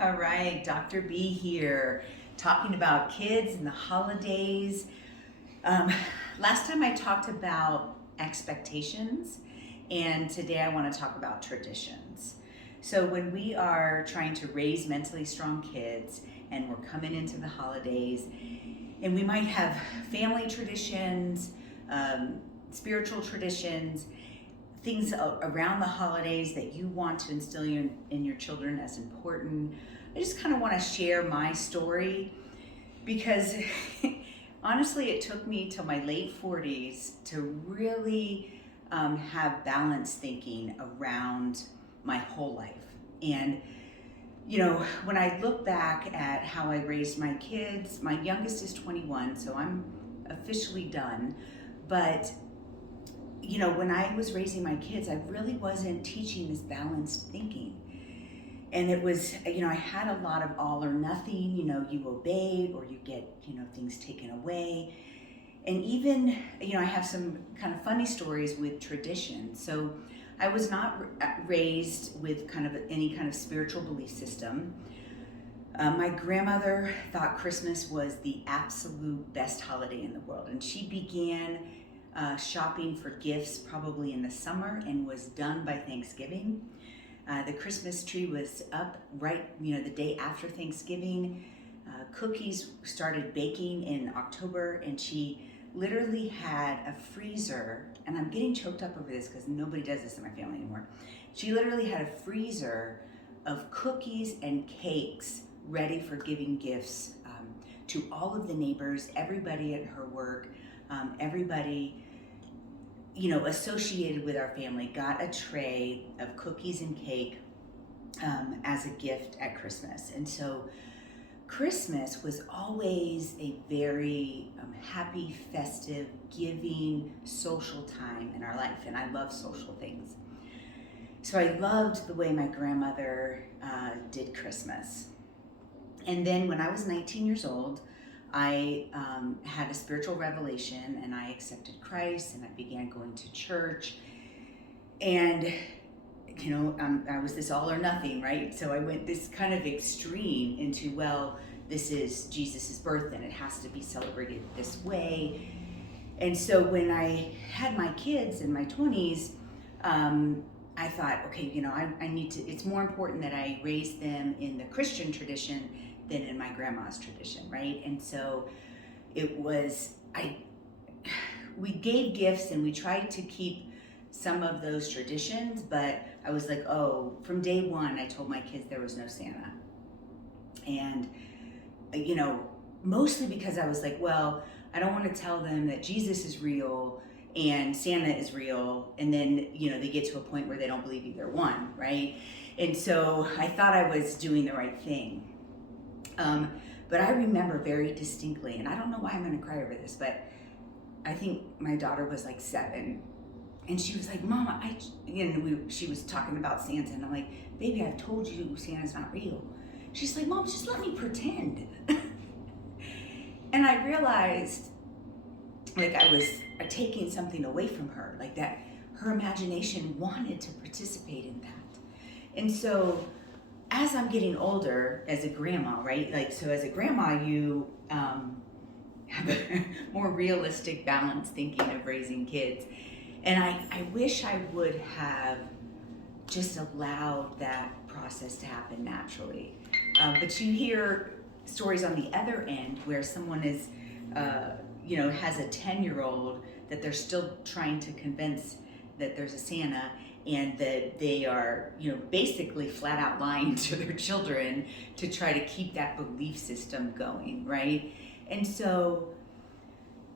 All right, Dr. B here, talking about kids and the holidays. Um, Last time I talked about expectations, and today I want to talk about traditions. So, when we are trying to raise mentally strong kids and we're coming into the holidays, and we might have family traditions, spiritual traditions, things around the holidays that you want to instill in your children as important. I just kind of want to share my story because honestly, it took me till my late 40s to really have balanced thinking around my whole life. And when I look back at how I raised my kids, my youngest is 21, so I'm officially done. But when I was raising my kids, I really wasn't teaching this balanced thinking. And it was, I had a lot of all or nothing, you obey or you get, things taken away. And even, I have some kind of funny stories with tradition. So I was not raised with kind of any kind of spiritual belief system. My grandmother thought Christmas was the absolute best holiday in the world. And she began shopping for gifts probably in the summer and was done by Thanksgiving. The Christmas tree was up right, the day after Thanksgiving. Cookies started baking in October, and she literally had a freezer, and I'm getting choked up over this because nobody does this in my family anymore. She literally had a freezer of cookies and cakes ready for giving gifts to all of the neighbors, everybody at her work, everybody associated with our family got a tray of cookies and cake as a gift at Christmas. And so Christmas was always a very happy, festive, giving, social time in our life. And I love social things. So I loved the way my grandmother did Christmas. And then when I was 19 years old, I had a spiritual revelation and I accepted Christ and I began going to church. And, I was this all or nothing, right? So I went this kind of extreme into, well, this is Jesus's birth and it has to be celebrated this way. And so when I had my kids in my 20s, I thought, okay, I need to, it's more important that I raise them in the Christian tradition than in my grandma's tradition, right? And so it was, we gave gifts and we tried to keep some of those traditions, but I was like, from day one, I told my kids there was no Santa. And, mostly because I was like, well, I don't want to tell them that Jesus is real and Santa is real, and then, they get to a point where they don't believe either one, right? And so I thought I was doing the right thing. But I remember very distinctly, and I don't know why I'm going to cry over this, but I think my daughter was like 7, and she was like, Mama, she was talking about Santa, and I'm like, baby, I've told you Santa's not real. She's like, Mom, just let me pretend. And I realized like I was taking something away from her, like that her imagination wanted to participate in that. And so as I'm getting older, as a grandma, right? Like, so as a grandma, you have a more realistic, balanced thinking of raising kids. And I wish I would have just allowed that process to happen naturally. But you hear stories on the other end where someone is, has a 10-year-old that they're still trying to convince that there's a Santa, and that they are, basically flat out lying to their children to try to keep that belief system going, right? And so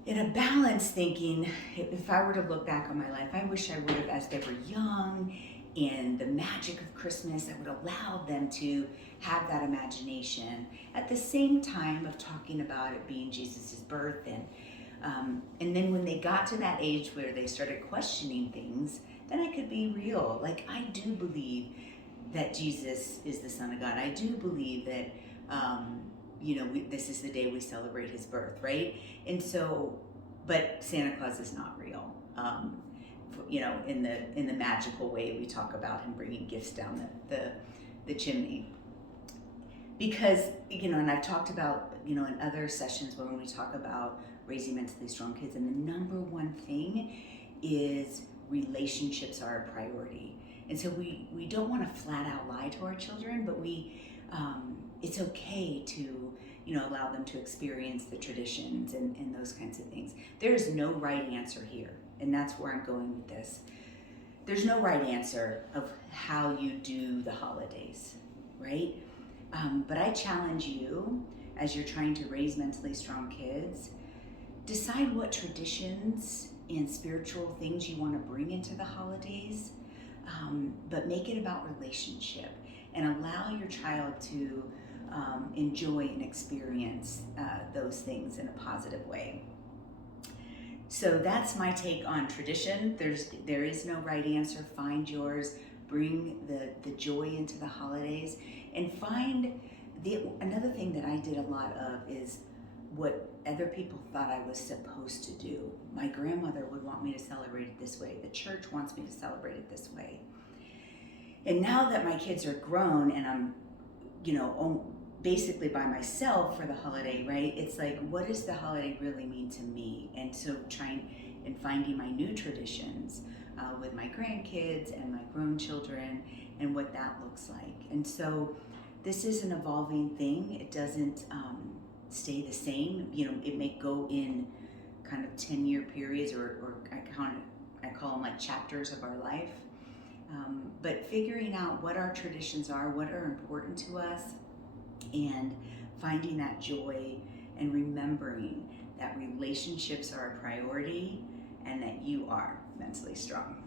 in a balanced thinking, if I were to look back on my life, I wish I would have, as they were young and the magic of Christmas, I would allow them to have that imagination at the same time of talking about it being Jesus's birth. And then when they got to that age where they started questioning things, then I could be real. Like, I do believe that Jesus is the Son of God. I do believe that, this is the day we celebrate his birth, right? And so, but Santa Claus is not real. In the magical way we talk about him bringing gifts down the chimney. because, and I've talked about, in other sessions when we talk about raising mentally strong kids, and the number one thing is relationships are a priority. And so we don't want to flat out lie to our children, but it's okay to, allow them to experience the traditions and those kinds of things. There is no right answer here, and that's where I'm going with this. There's no right answer of how you do the holidays, right? But I challenge you, as you're trying to raise mentally strong kids, decide what traditions and spiritual things you want to bring into the holidays, but make it about relationship and allow your child to enjoy and experience those things in a positive way. So that's my take on tradition. There is no right answer. Find yours. Bring the joy into the holidays, and find another thing that I did a lot of is what other people thought I was supposed to do. My grandmother would want me to celebrate it this way. The church wants me to celebrate it this way. And now that my kids are grown and I'm, basically by myself for the holiday, right? It's like, what does the holiday really mean to me? And so trying and finding my new traditions with my grandkids and my grown children and what that looks like. And so this is an evolving thing. It doesn't stay the same. It may go in kind of 10-year periods or I call them like chapters of our life. But figuring out what our traditions are, what are important to us, and finding that joy and remembering that relationships are a priority and that you are mentally strong.